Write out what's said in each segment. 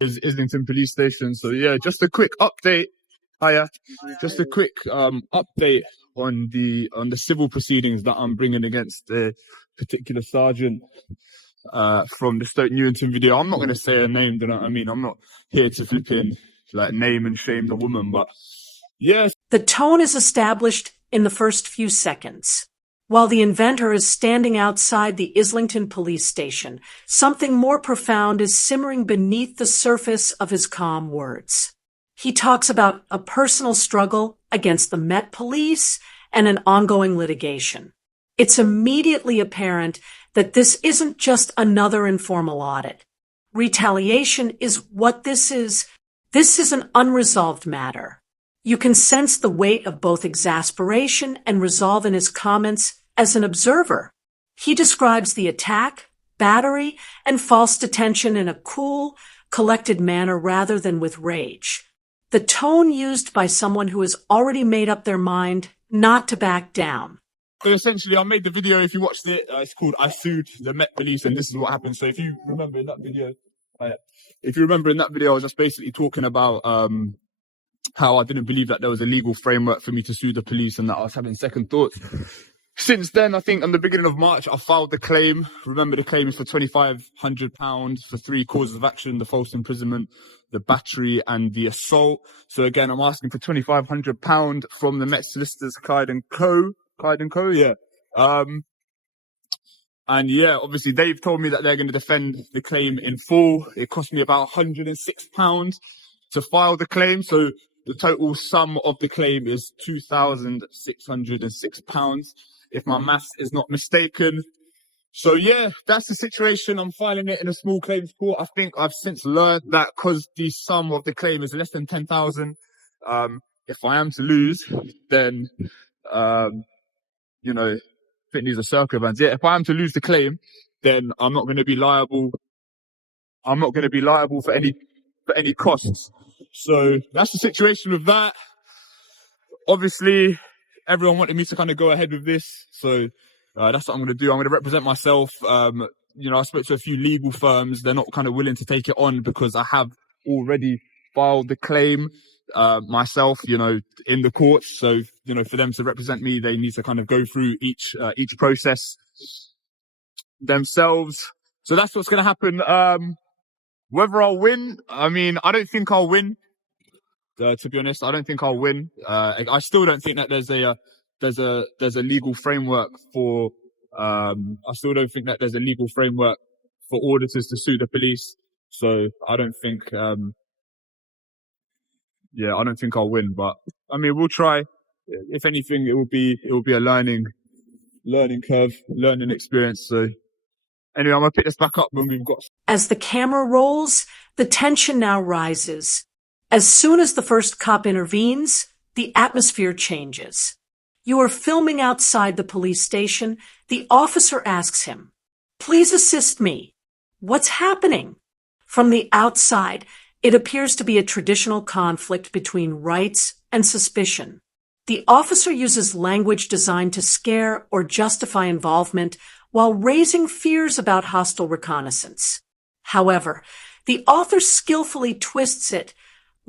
is Islington Police Station. So yeah, just a quick update. Hiya. Just a quick update on the civil proceedings that I'm bringing against a particular sergeant from the Stoke Newington video. I'm not going to say her name, do you know what I mean? I'm not here to flip in, like, name and shame the woman, but yes. The tone is established in the first few seconds. While the inventor is standing outside the Islington police station, something more profound is simmering beneath the surface of his calm words. He talks about a personal struggle against the Met Police and an ongoing litigation. It's immediately apparent that this isn't just another informal audit. Retaliation is what this is. This is an unresolved matter. You can sense the weight of both exasperation and resolve in his comments as an observer. He describes the attack, battery, and false detention in a cool, collected manner rather than with rage. The tone used by someone who has already made up their mind not to back down. So essentially, I made the video, if you watched it, it's called I Sued the Met Police, and this is what happened. So if you remember in that video, I was just basically talking about how I didn't believe that there was a legal framework for me to sue the police and that I was having second thoughts. Since then, I think on the beginning of March, I filed the claim. Remember, the claim is for £2,500 for 3 causes of action: the false imprisonment, the battery, and the assault. So again, I'm asking for £2,500 from the Met solicitors, Clyde and Co. Yeah. And yeah, obviously they've told me that they're going to defend the claim in full. It cost me about £106 to file the claim. So the total sum of the claim is £2,606, if my maths is not mistaken. So yeah, that's the situation. I'm filing it in a small claims court. I think I've since learned that because the sum of the claim is less than 10,000, if I am to lose, then, you know, I think these are circle bands. Yeah, if I am to lose the claim, then I'm not going to be liable. I'm not going to be liable for any costs. So that's the situation with that. Obviously, everyone wanted me to kind of go ahead with this. So that's what I'm going to do. I'm going to represent myself. You know, I spoke to a few legal firms. They're not kind of willing to take it on because I have already filed the claim myself, you know, in the courts. So, you know, for them to represent me, they need to kind of go through each process themselves. So that's what's going to happen. Whether I'll win, I mean, I don't think I'll win. To be honest, I don't think I'll win. I still don't think that there's a legal framework for. I still don't think that there's a legal framework for auditors to sue the police. So I don't think. I don't think I'll win. But I mean, we'll try. If anything, it will be a learning curve, learning experience. So anyway, I'm gonna pick this back up when we've got. As the camera rolls, the tension now rises. As soon as the first cop intervenes, the atmosphere changes. You are filming outside the police station. The officer asks him, "Please assist me. What's happening?" From the outside, it appears to be a traditional conflict between rights and suspicion. The officer uses language designed to scare or justify involvement while raising fears about hostile reconnaissance. However, the author skillfully twists it,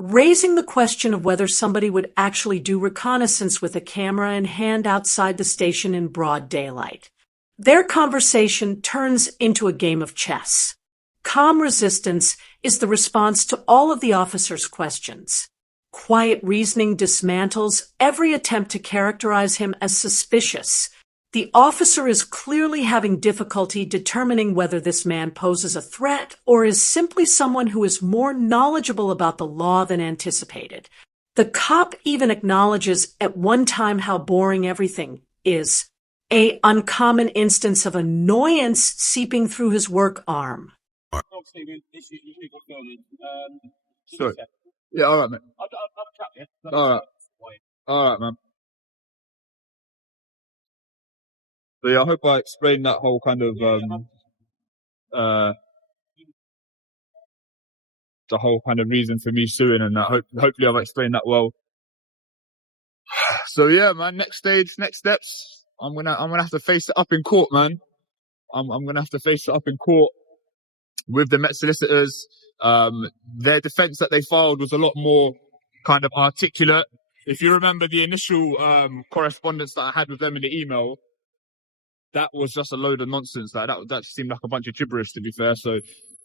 raising the question of whether somebody would actually do reconnaissance with a camera in hand outside the station in broad daylight. Their conversation turns into a game of chess. Calm resistance is the response to all of the officer's questions. Quiet reasoning dismantles every attempt to characterize him as suspicious. The officer is clearly having difficulty determining whether this man poses a threat or is simply someone who is more knowledgeable about the law than anticipated. The cop even acknowledges at one time how boring everything is, an uncommon instance of annoyance seeping through his work arm. Sorry. Yeah, all right, man. All right, man. So yeah, I hope I explained that whole kind of the whole kind of reason for me suing and that. Hopefully I've explained that well. So yeah, man, next steps. I'm gonna have to face it up in court, man. I'm gonna have to face it up in court with the Met solicitors. their defense that they filed was a lot more kind of articulate. If you remember the initial correspondence that I had with them in the email, that was just a load of nonsense. That seemed like a bunch of gibberish, to be fair. So,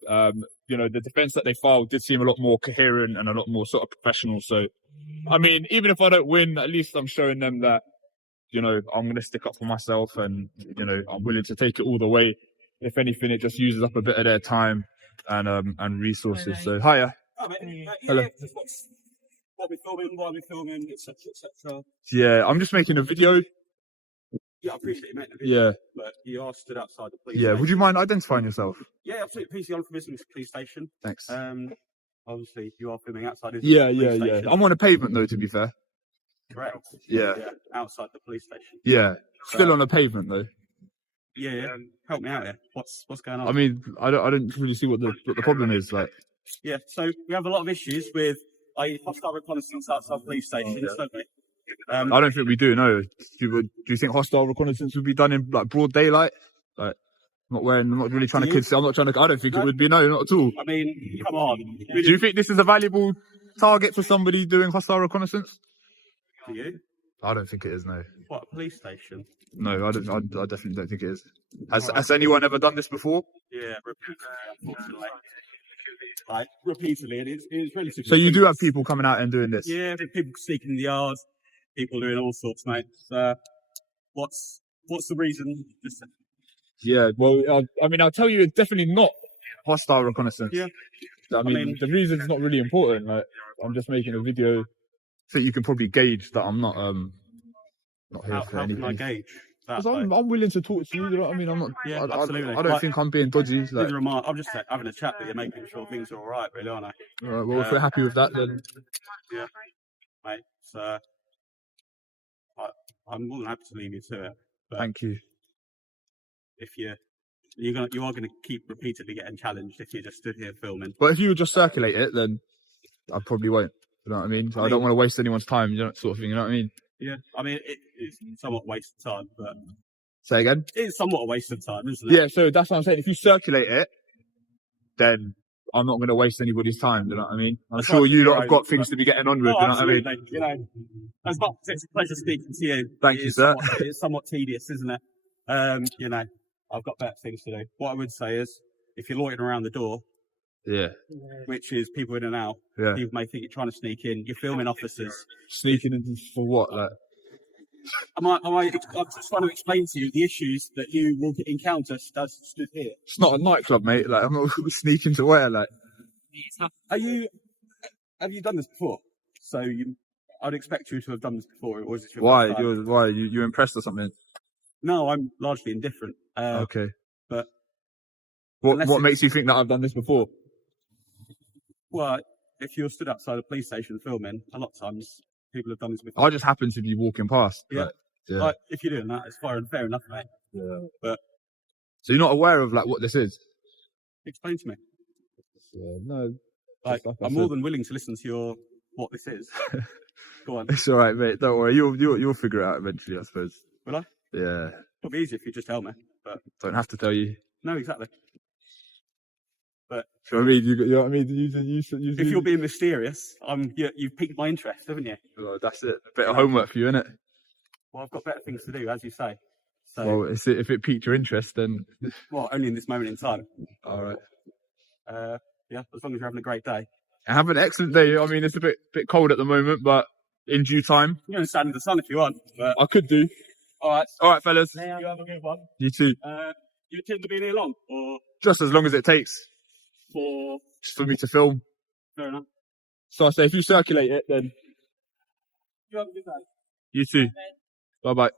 the defense that they filed did seem a lot more coherent and a lot more sort of professional. So, I mean, even if I don't win, at least I'm showing them that, I'm going to stick up for myself and, I'm willing to take it all the way. If anything, it just uses up a bit of their time and resources. So, hiya. Oh, mate. Hello. Yeah, just what we're filming, why we're filming, etc., etc. Yeah, I'm just making a video. Yeah, I appreciate you making the video. Yeah. But you are stood outside the police Yeah, station. would you mind identifying yourself? Yeah, absolutely. PC on from this police station. Thanks. Obviously, you are filming outside this Yeah. police station. I'm on a pavement, though, to be fair. Correct. Yeah. Outside the police station. Yeah. Still on a pavement, though. Yeah. Help me out here. What's going on? I mean, I don't really see what the problem is. Like, Yeah, so we have a lot of issues with hostile reconnaissance outside police stations, don't we? I don't think we do. No. Do you think hostile reconnaissance would be done in like broad daylight? Like, I'm not really trying to conceal. I don't think it would be. No, not at all. I mean, come on. Do you think this is a valuable target for somebody doing hostile reconnaissance? Do you? I don't think it is. No. What, a police station? No, I definitely don't think it is. Has anyone ever done this before? Yeah, repeatedly, unfortunately. Like, repeatedly, and it's relatively. So you do have people coming out and doing this? Yeah, people sneaking in the yard, people doing all sorts, mate. So, what's the reason? Yeah, well, I'll tell you, it's definitely not hostile reconnaissance. Yeah. I mean, the reason's not really important. Like, I'm just making a video so you can probably gauge that I'm not here for anything. How can I gauge that? Because I'm willing to talk to you. You know what I mean? I'm not. Yeah, absolutely. I don't think I'm being dodgy. Like, I'm just having a chat with you, making sure things are all right, really, aren't I? All right. Well, if we're happy with that, then yeah, mate. So I'm more than happy to leave you to it. But thank you. If you are gonna keep repeatedly getting challenged if you just stood here filming. But if you would just circulate it, then I probably won't. You know what I mean? I don't want to waste anyone's time. Sort of thing. You know what I mean? Yeah, I mean it's somewhat a waste of time, but say again. It's somewhat a waste of time, isn't it? Yeah, so that's what I'm saying. If you circulate it, then I'm not going to waste anybody's time. You know what I mean? I'm sure you lot have got things to be getting on with. No, you know what I mean? You know, it's a pleasure speaking to you. Thank you, sir. It's somewhat tedious, isn't it? I've got better things to do. What I would say is, if you're loitering around the door, yeah, which is people in and out, yeah, people may think you're trying to sneak in. You're filming officers. Sneaking in for what? Like, I'm just trying to explain to you the issues that you will encounter as stood here. It's not a nightclub, mate. Like, I'm not sneaking to where. Like, have you done this before? So I'd expect you to have done this before. Or is it why? You impressed or something? No, I'm largely indifferent. Okay. But what makes you think that I've done this before? Well, if you're stood outside a police station filming, a lot of times people have done this before. I just happen to be walking past. Yeah. Yeah. Like, if you're doing that, it's fair enough, mate. Yeah. But so you're not aware of like what this is? Explain to me. No. Like I'm more than willing to listen to what this is. Go on. It's all right, mate. Don't worry. You'll figure it out eventually, I suppose. Will I? Yeah. It'll be easier if you just tell me. But don't have to tell you. No, exactly. But you know what I mean? You know what I mean? You, if you're being mysterious, you've piqued my interest, haven't you? Well, that's it. A bit of homework for you, innit? Well, I've got better things to do, as you say. So, well, if it piqued your interest, then well, only in this moment in time. All right. Yeah, as long as you're having a great day. Have an excellent day. I mean, it's a bit cold at the moment, but in due time. You're going to stand in the sun if you want. But I could do. All right, fellas. You have a good one. You too. You intend to be here long, or just as long as it takes for me to film? Fair enough. So I say, if you circulate it, then you have a good day. You too. Bye bye.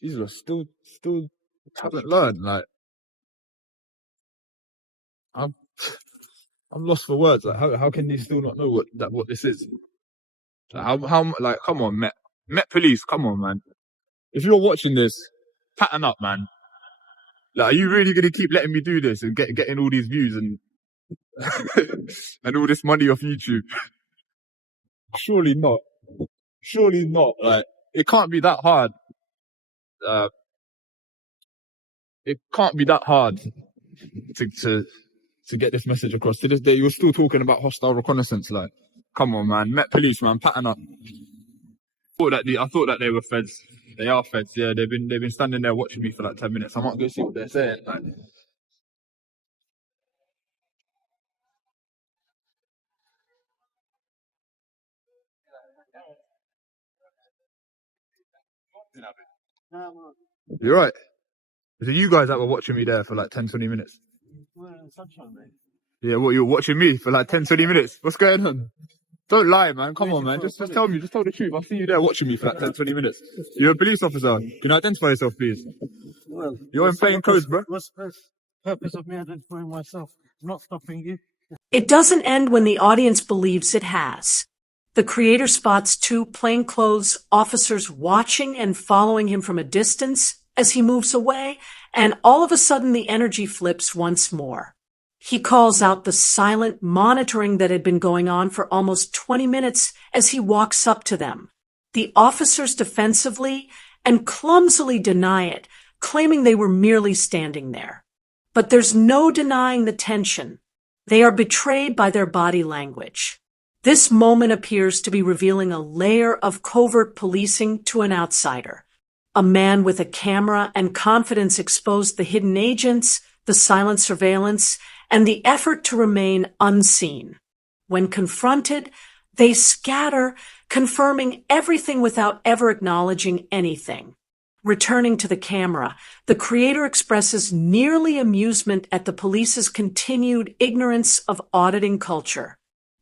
These are still haven't learned. Like, I'm lost for words. Like, how can you still not know what this is? Like, like, come on, Met Police, come on, man. If you're watching this, pattern up, man. Like, are you really gonna keep letting me do this and getting all these views and and all this money off YouTube? Surely not. Surely not. Like, it can't be that hard. It can't be that hard to get this message across. To this day, you're still talking about hostile reconnaissance. Like, come on, man. Met police, man. Pattern up. I thought that they were feds. They are feds. Yeah, they've been standing there watching me for like 10 minutes. I might go see what they're saying. Like, you're right. So you guys that were watching me there for like 10, 20 minutes? Yeah, what, you're watching me for like 10, 20 minutes? What's going on? Don't lie, man. Come on, man. Just tell me. Just tell the truth. I see you there watching me for like 10, 20 minutes. You're a police officer. Can you identify yourself, please? Well, You're in plain clothes, bro. what's the purpose of me identifying myself? I'm not stopping you. It doesn't end when the audience believes it has. The creator spots two plainclothes officers watching and following him from a distance as he moves away, and all of a sudden the energy flips once more. He calls out the silent monitoring that had been going on for almost 20 minutes as he walks up to them. The officers defensively and clumsily deny it, claiming they were merely standing there. But there's no denying the tension. They are betrayed by their body language. This moment appears to be revealing a layer of covert policing to an outsider. A man with a camera and confidence exposed the hidden agents, the silent surveillance, and the effort to remain unseen. When confronted, they scatter, confirming everything without ever acknowledging anything. Returning to the camera, the creator expresses nearly amusement at the police's continued ignorance of auditing culture.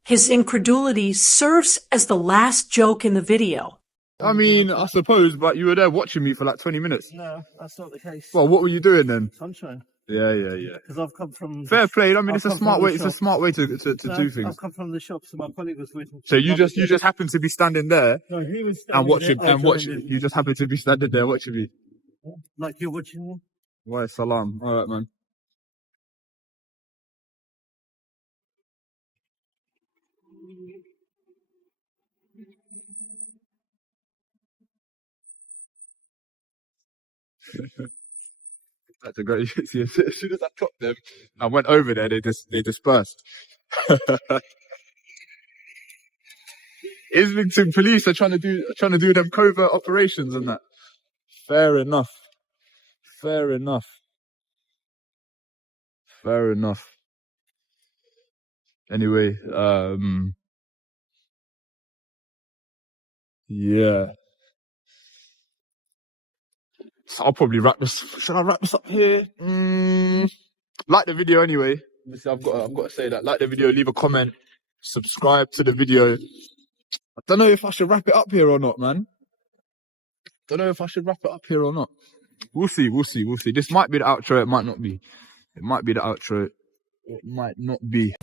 His incredulity serves as the last joke in the video. I mean, I suppose, but you were there watching me for like 20 minutes. No, that's not the case. Well, what were you doing then? Sunshine. Yeah. Because I've come from... Fair play. I mean, I've it's a come smart from way. the It's a shop. smart way to do things. I've come from the shop, so my colleague was waiting. So you just happened to be standing there No, he was and standing watching there, I and joined watching. in. You just happened to be standing there watching me. Like you're watching me? Why, salam. All right, man. That's a great. See, as soon as I clocked them, I went over there. They dispersed. Islington police are trying to do them covert operations and that. Fair enough. Anyway, yeah. So I'll probably wrap this. Should I wrap this up here? Like the video anyway. Obviously, I've got to say that. Like the video, leave a comment, subscribe to the video. I don't know if I should wrap it up here or not, man. We'll see. This might be the outro. It might not be. It might be the outro. It might not be.